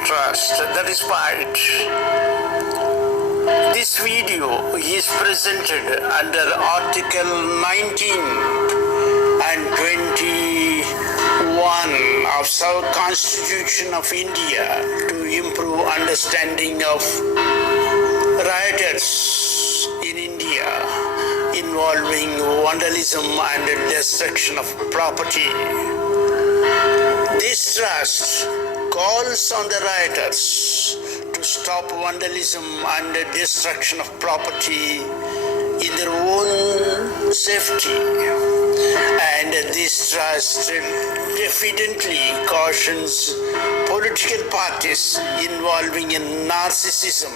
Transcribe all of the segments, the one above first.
Trust, that is part. This video is presented under Article 19 and 21 of South Constitution of India to improve understanding of rioters in India involving vandalism and destruction of property. This trust calls on the rioters to stop vandalism and destruction of property in their own safety. And this trust definitely cautions political parties involving in narcissism,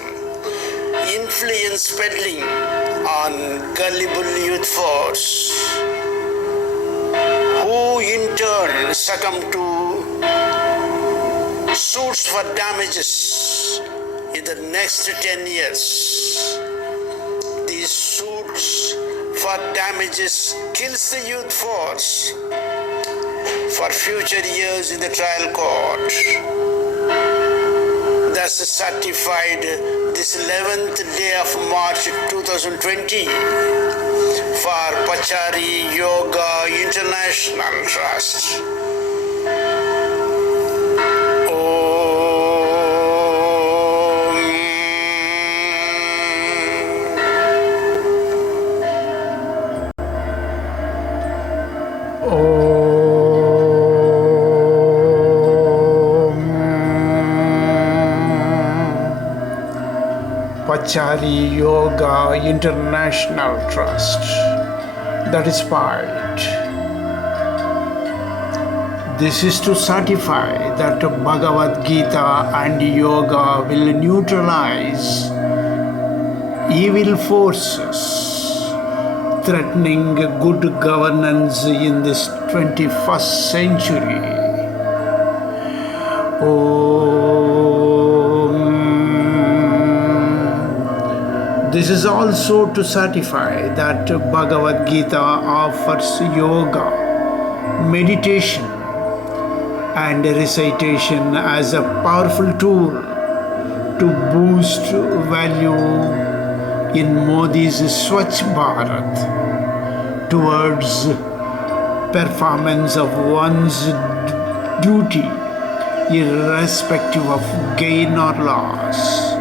influence peddling on gullible youth force, who in turn succumb to suits for damages in the next 10 years. These suits for damages kills the youth force for future years in the trial court. Thus certified this 11th day of March 2020 for Pachari Yoga International Trust. Pachari Yoga International Trust, that is part. This is to certify that Bhagavadgita and yoga will neutralize evil forces threatening good governance in this 21st century. This is also to certify that Bhagavadgita offers yoga, meditation and recitation as a powerful tool to boost value in Modi's Swachh Bharat towards performance of one's duty irrespective of gain or loss.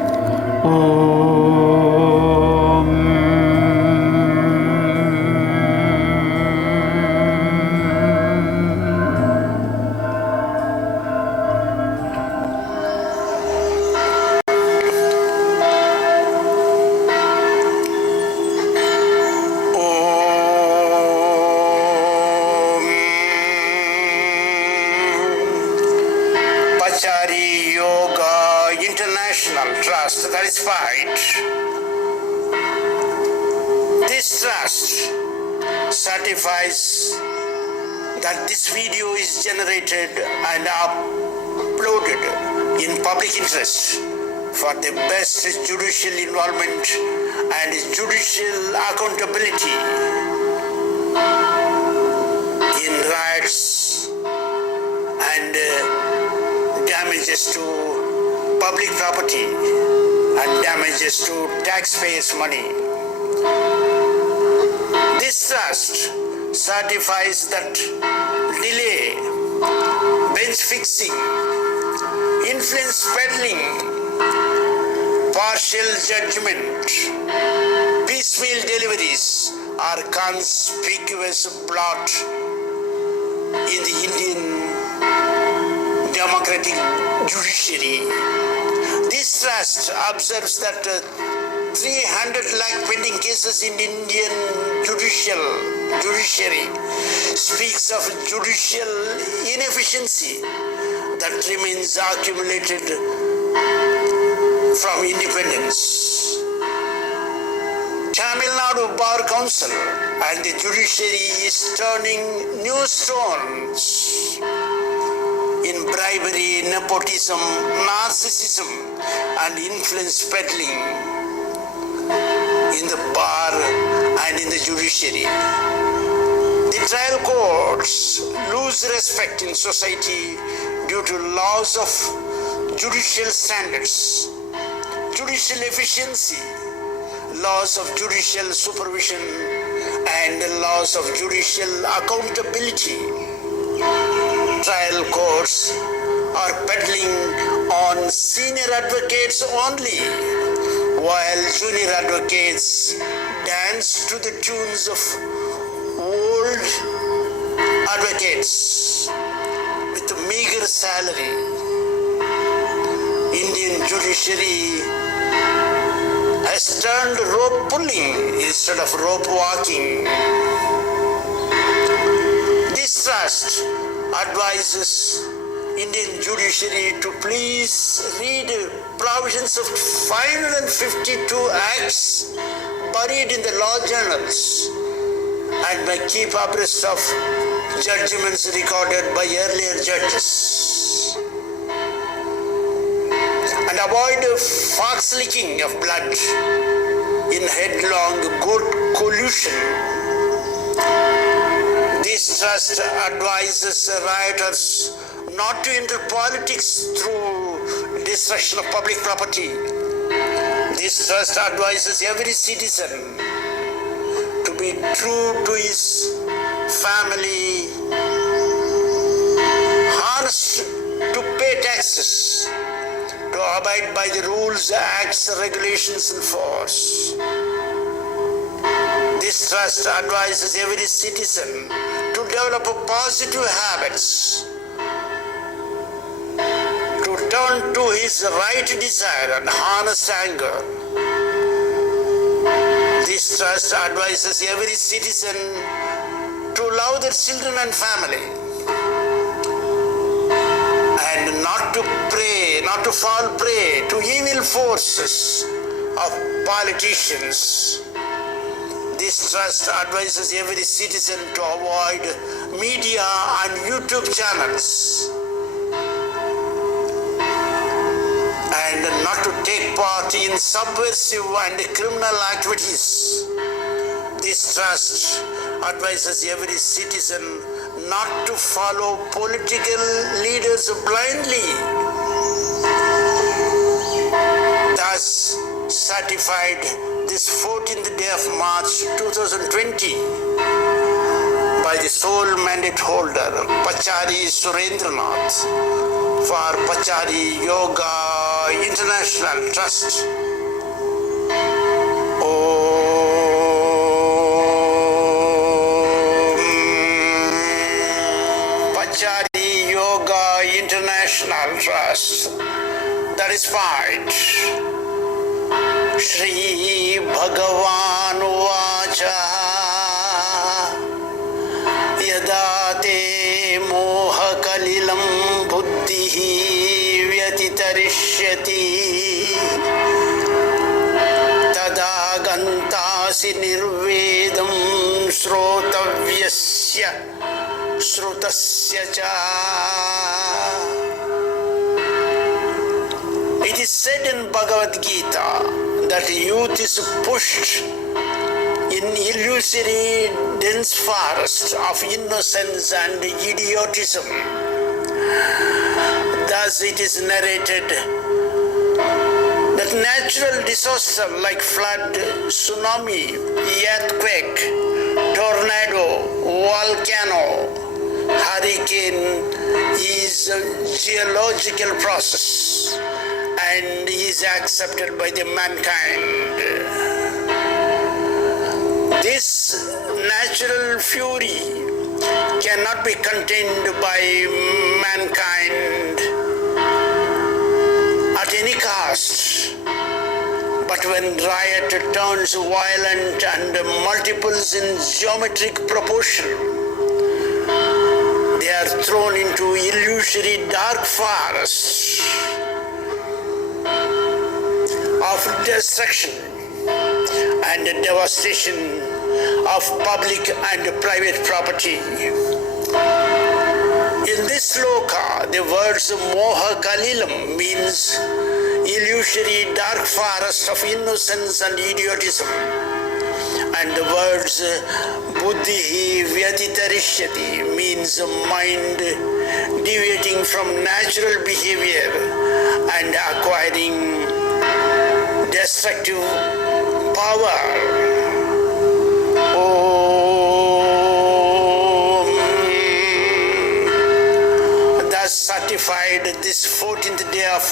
Pachari Yoga International Trust, that is right. This trust certifies that this video is generated and uploaded in public interest for the best judicial involvement and judicial accountability in riots and damages to public property and damages to taxpayers' money. This trust certifies that delay, bench fixing, influence peddling, partial judgment, piecemeal deliveries are conspicuous blot in the Indian democratic judiciary. This trust observes that 300 lakh pending cases in Indian judiciary speaks of judicial inefficiency that remains accumulated from independence. Tamil Nadu Bar Council and the judiciary is turning new stones in bribery, nepotism, narcissism and influence peddling in the bar and in the judiciary. The trial courts lose respect in society due to loss of judicial standards, judicial efficiency, laws of judicial supervision, and laws of judicial accountability. Trial courts are peddling on senior advocates only, while junior advocates dance to the tunes of old advocates with a meager salary. Indian judiciary has turned rope pulling instead of rope walking. This trust advises Indian judiciary to please read provisions of 552 acts buried in the law journals and may keep abreast of judgments recorded by earlier judges and avoid fox licking of blood in headlong goat collusion. This trust advises rioters not to enter politics through destruction of public property. This trust advises every citizen to be true to his family, honest to pay taxes, to abide by the rules, acts, regulations in force. This trust advises every citizen to develop positive habits, to turn to his right desire and honest anger. This trust advises every citizen to love their children and family and not to fall prey to evil forces of politicians. This trust advises every citizen to avoid media and YouTube channels and not to take part in subversive and criminal activities. This trust advises every citizen not to follow political leaders blindly. Thus certified this 14th day of March 2020 by the sole mandate holder Pachari Surendranath for Pachari Yoga International Trust. Pachari Yoga International Trust. That is fine. Shri Bhagavan Vacha Yada te moha kalilam buddhihi vyatitarishyati tada gantasi nirvedam shrotavyasya shrutasya cha. It is said in Bhagavadgita that youth is pushed in illusory dense forest of innocence and idiotism. Thus it is narrated that natural disaster like flood, tsunami, earthquake, tornado, volcano, hurricane is a geological process and is accepted by the mankind. This natural fury cannot be contained by mankind at any cost. But when riot turns violent and multiples in geometric proportion, they are thrown into illusory dark forests of destruction and devastation of public and private property. In this sloka, the words Moha Kalilam means illusory dark forest of innocence and idiotism, And the words buddhi vyatitarishyati means mind deviating from natural behavior and acquiring destructive power. Thus certified this 14th day of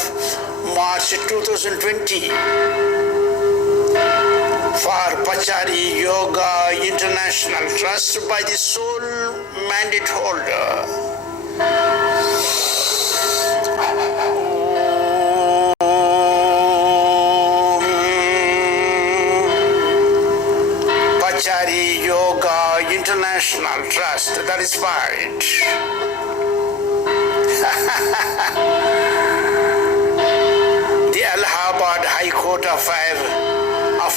March 2020 for Pachari Yoga International Trust by the sole mandate holder. Pachari Yoga International Trust, that is right. The Allahabad High Court affair of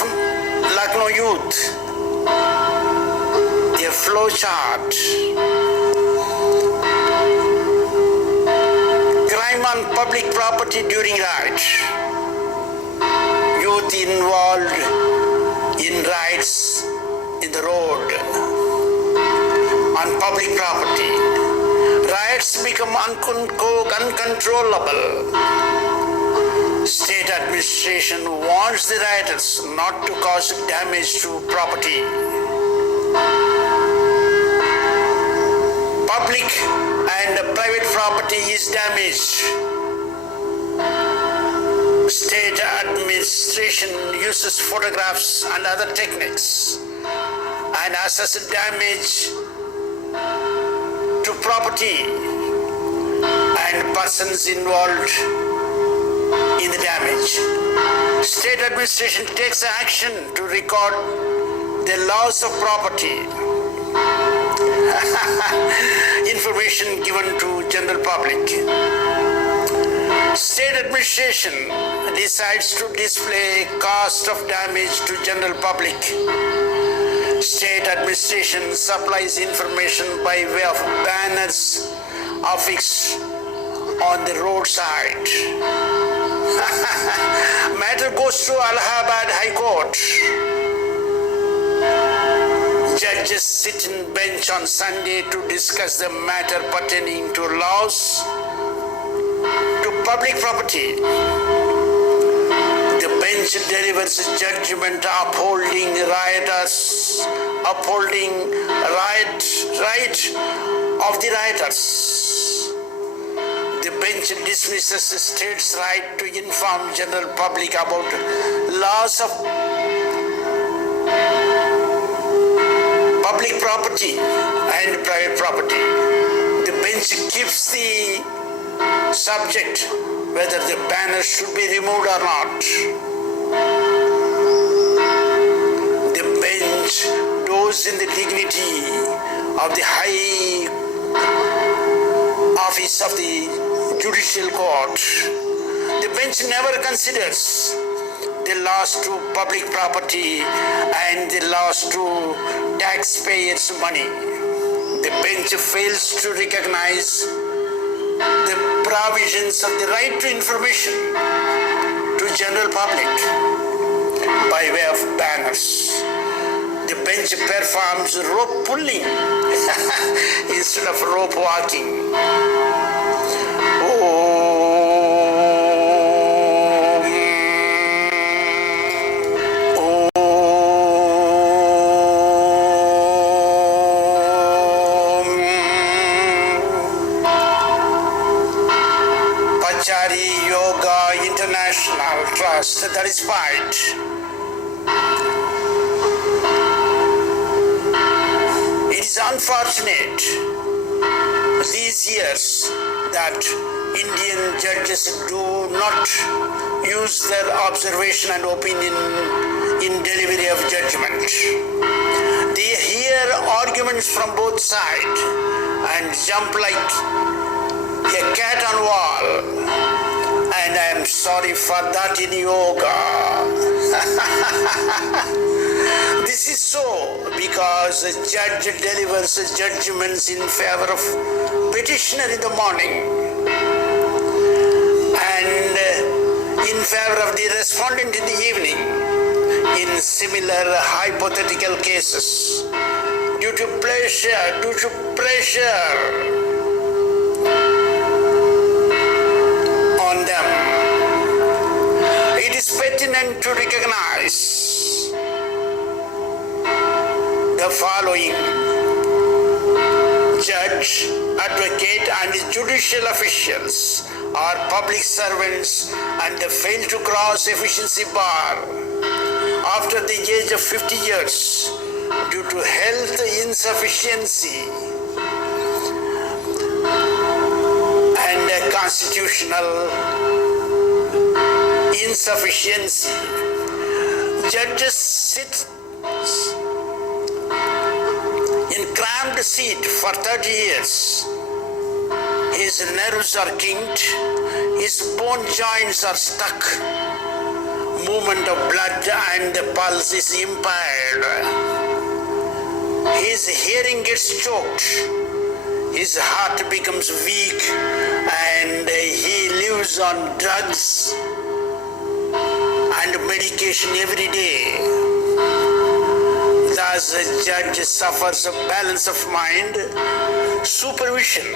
Lucknow youth, their flowchart, crime on public property during riot, youth involved in riots in the road on public property. Riots become uncontrollable. State administration warns the rioters not to cause damage to property. Public and private property is damaged. State administration uses photographs and other techniques and assesses damage to property and persons involved in the damage. State administration takes action to record the loss of property. Information given to general public. State administration decides to display cost of damage to general public. State administration supplies information by way of banners affixed on the roadside. Matter goes to Allahabad High Court. Judges sit in bench on Sunday to discuss the matter pertaining to loss to public property. The bench delivers judgment upholding right of the rioters. The bench dismisses the state's right to inform general public about loss of public property and private property. The bench keeps the subject whether the banner should be removed or not. The bench does in the dignity of the high office of the judicial court. The bench never considers the loss to public property and the loss to taxpayers' money. The bench fails to recognize the provisions of the right to information to general public by way of banners. The bench performs rope pulling instead of rope walking. Pachari Yoga International Trust, that is right. It is unfortunate these years that Indian judges do not use their observation and opinion in delivery of judgment. They hear arguments from both sides and jump like a cat on wall. And I am sorry for that in yoga. This is so because a judge delivers judgments in favor of petitioner in the morning and in favor of the respondent in the evening. in similar hypothetical cases due to pressure on them. It is pertinent to recognize the following: judge, advocate, and judicial officials are public servants and they fail to cross efficiency bar after the age of 50 years due to health insufficiency and constitutional insufficiency. Judges sit in cramped seat for 30 years. His nerves are kinked, his bone joints are stuck, movement of blood and the pulse is impaired. His hearing gets choked, his heart becomes weak, and he lives on drugs and medication every day. Thus, a judge suffers a balance of mind, supervision,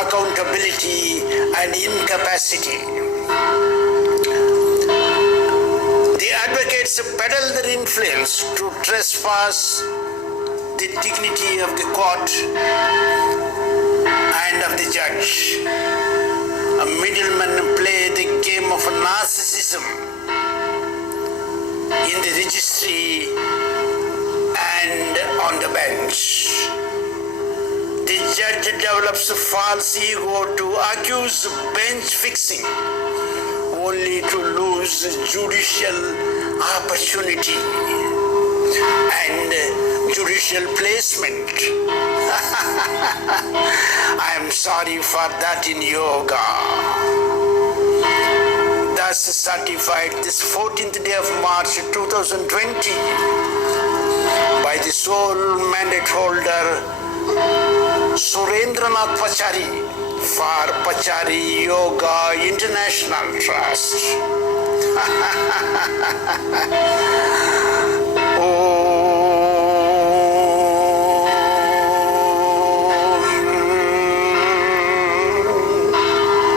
accountability, and incapacity. The advocates peddle their influence to trespass the dignity of the court and of the judge. A middleman play the game of narcissism in the registry and on the bench. The judge develops a false ego to accuse bench fixing, only to lose judicial opportunity and judicial placement. I am sorry for that in yoga. Thus certified this 14th day of March 2020 by the sole mandate holder Surendranath Pachari for Pachari Yoga International Trust.